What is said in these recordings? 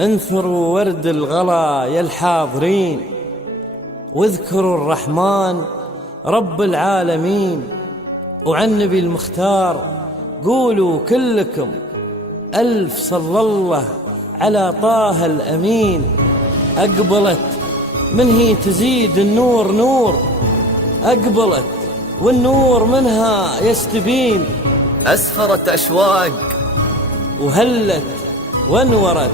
انثروا ورد الغلا يا الحاضرين، واذكروا الرحمن رب العالمين. وعن نبي المختار قولوا كلكم ألف صلى الله على طه الأمين. أقبلت من هي تزيد النور نور، أقبلت والنور منها يستبين. أسفرت أشواق وهلت وانورت،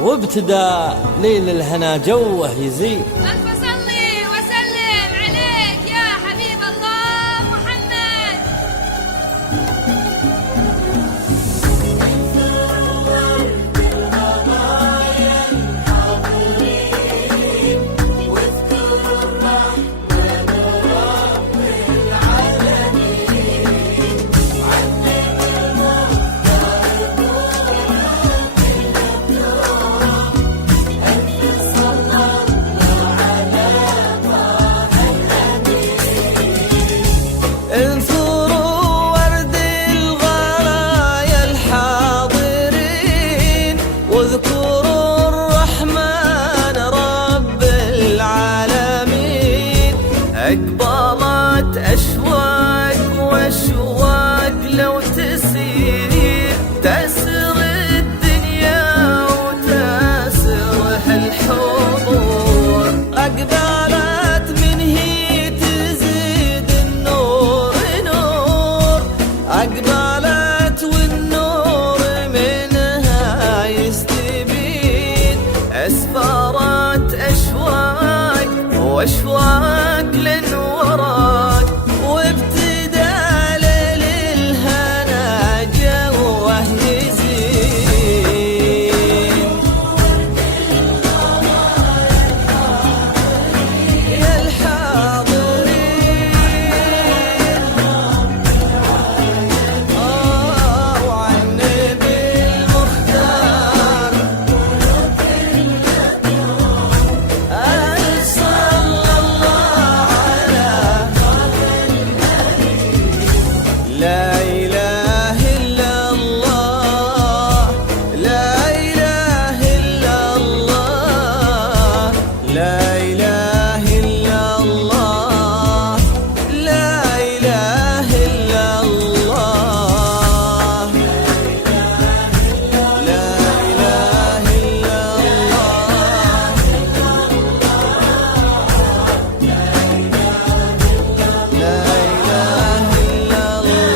وابتدى ليل الهنا جوه يزيد. ألف صلي وسلم عليك يا حبيب الله محمد. واذكروا الرحمن رب العالمين. أقبلت أشواق وأشواق لو تسير، تسر الدنيا وتسرها الحضور. أقبلت من هي تزيد النور نور، أقبلت والنور منها يستبين. أسفرت أشواق وأشواق للوراك، وابتدى ليل الهنا جوه يزين. يا الحاضرين وعن نبي المختار ألف صلى الله على لا إله إلا الله، لا إله إلا الله، لا إله إلا الله، لا إله إلا الله، لا إله إلا الله، لا إله إلا الله.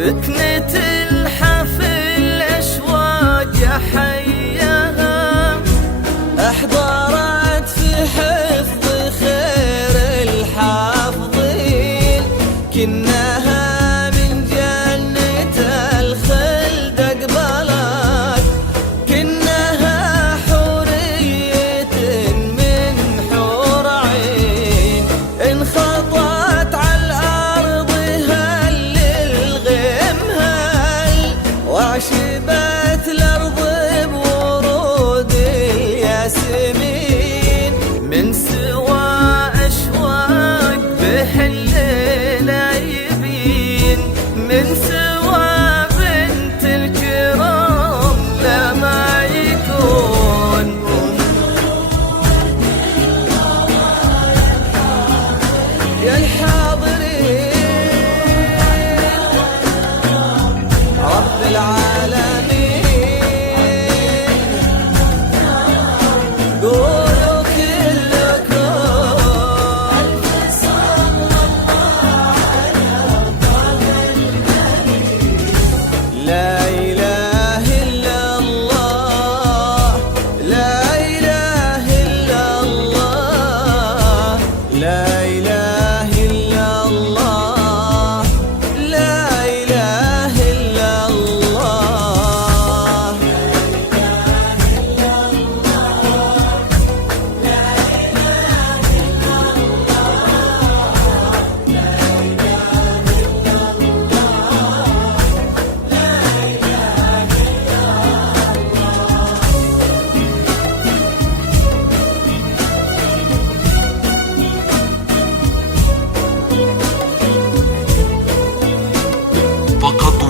فتنة الحفل أشواق حيها، احضرت في حفظ خير الحافظين. كنها من جنة الخلد أقبلت، كنها حورية من حور عين. انخطت على الأرض هل الغيم هل، وعشبت الأرض بورود الياسمين. من سوى أشواق بحل لا يبين، من سوى بنت الكرام لا ما يكون.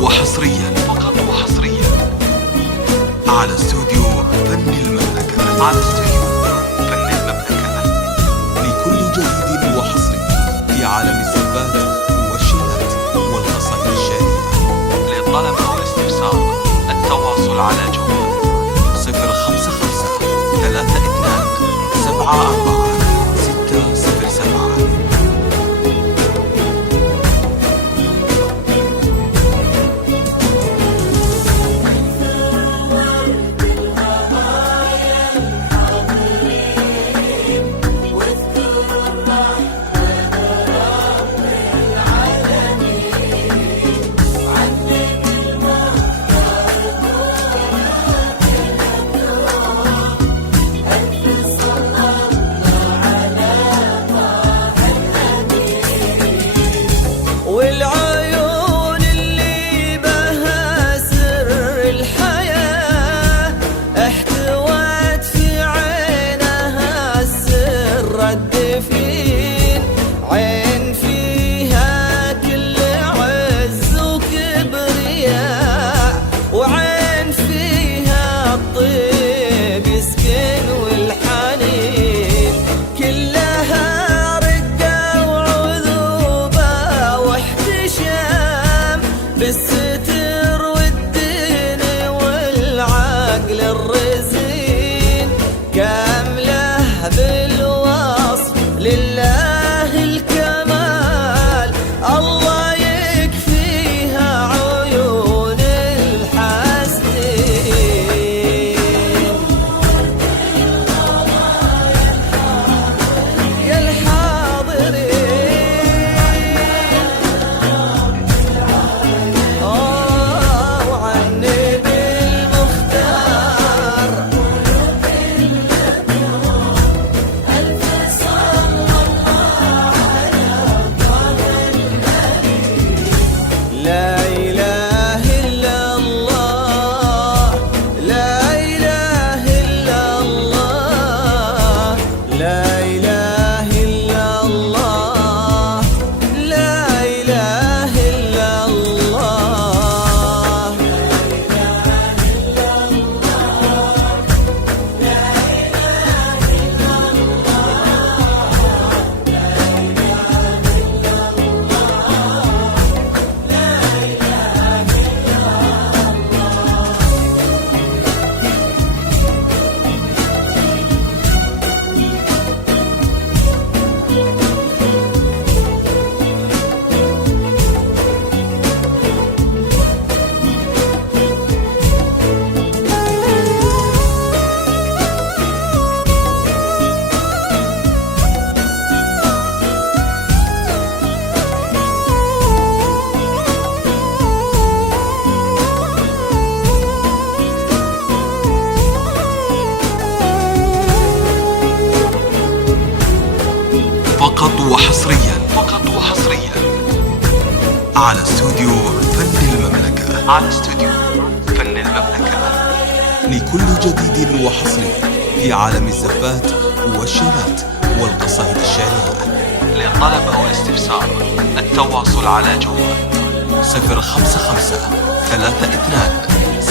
وحصريا على استوديو فن المملكة. لكل جديد وحصري في عالم الزفات والشيلات والقصائد الشعرية. للطلب أو الاستفسار التواصل على جوال 055 32 74 607. والعيون اللي بها سر الحياة احتوت في عينها السر الدفين، عين فيها كل عز وكبرياء، وعين فيها الطيب يسكن والحنين، كلها بالستر والدين والعقل الرزين، كامله بالوصف لله الكمال، الله يكفيها عيون الحاسدين. يا الحاضرين فقط وحصريا على استوديو فن المملكة. لكل جديد وحصري في عالم الزفات والشيلات والقصائد الشعرية. للطلب أو الاستفسار التواصل على جوال 055 32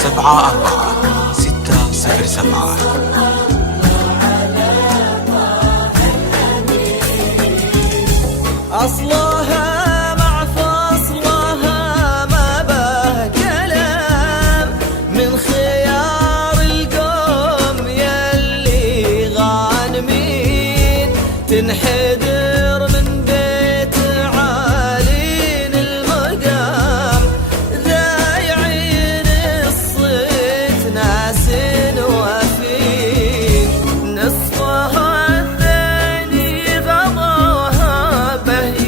74 607. أصلها مع فصلها ما به كلام، من خيار القوم يلي غانمين، تنحدر من بيت عالين المقام، ذا يعين الصيت ناس وفين، نصفها الثاني غضاها به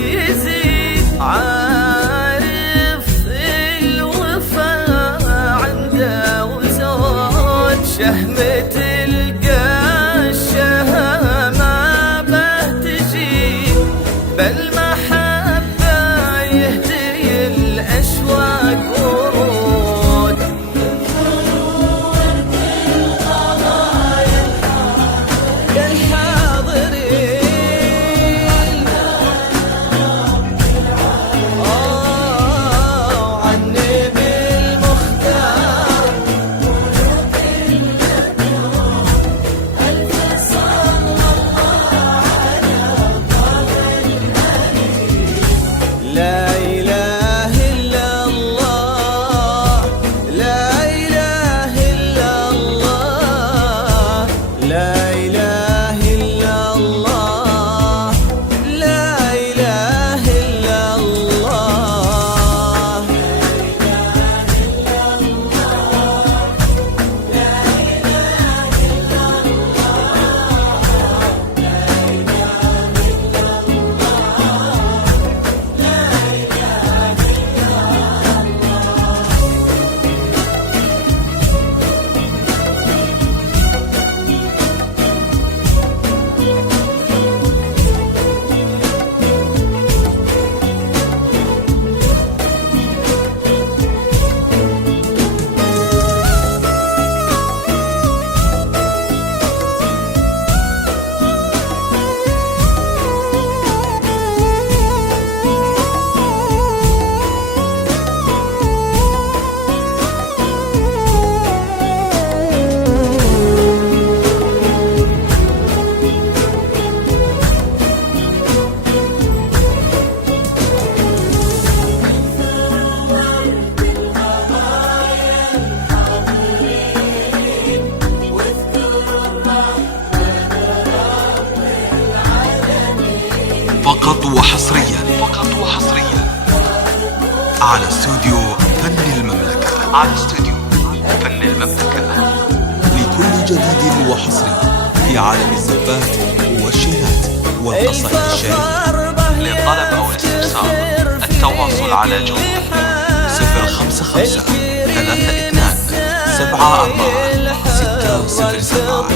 على استوديو فن المملكة. لكل جديد وحصري في عالم الزبات والشيلات والقصائد الشعرية. للطلب أو الاستفسار التواصل على جوجل 055 32 74 607.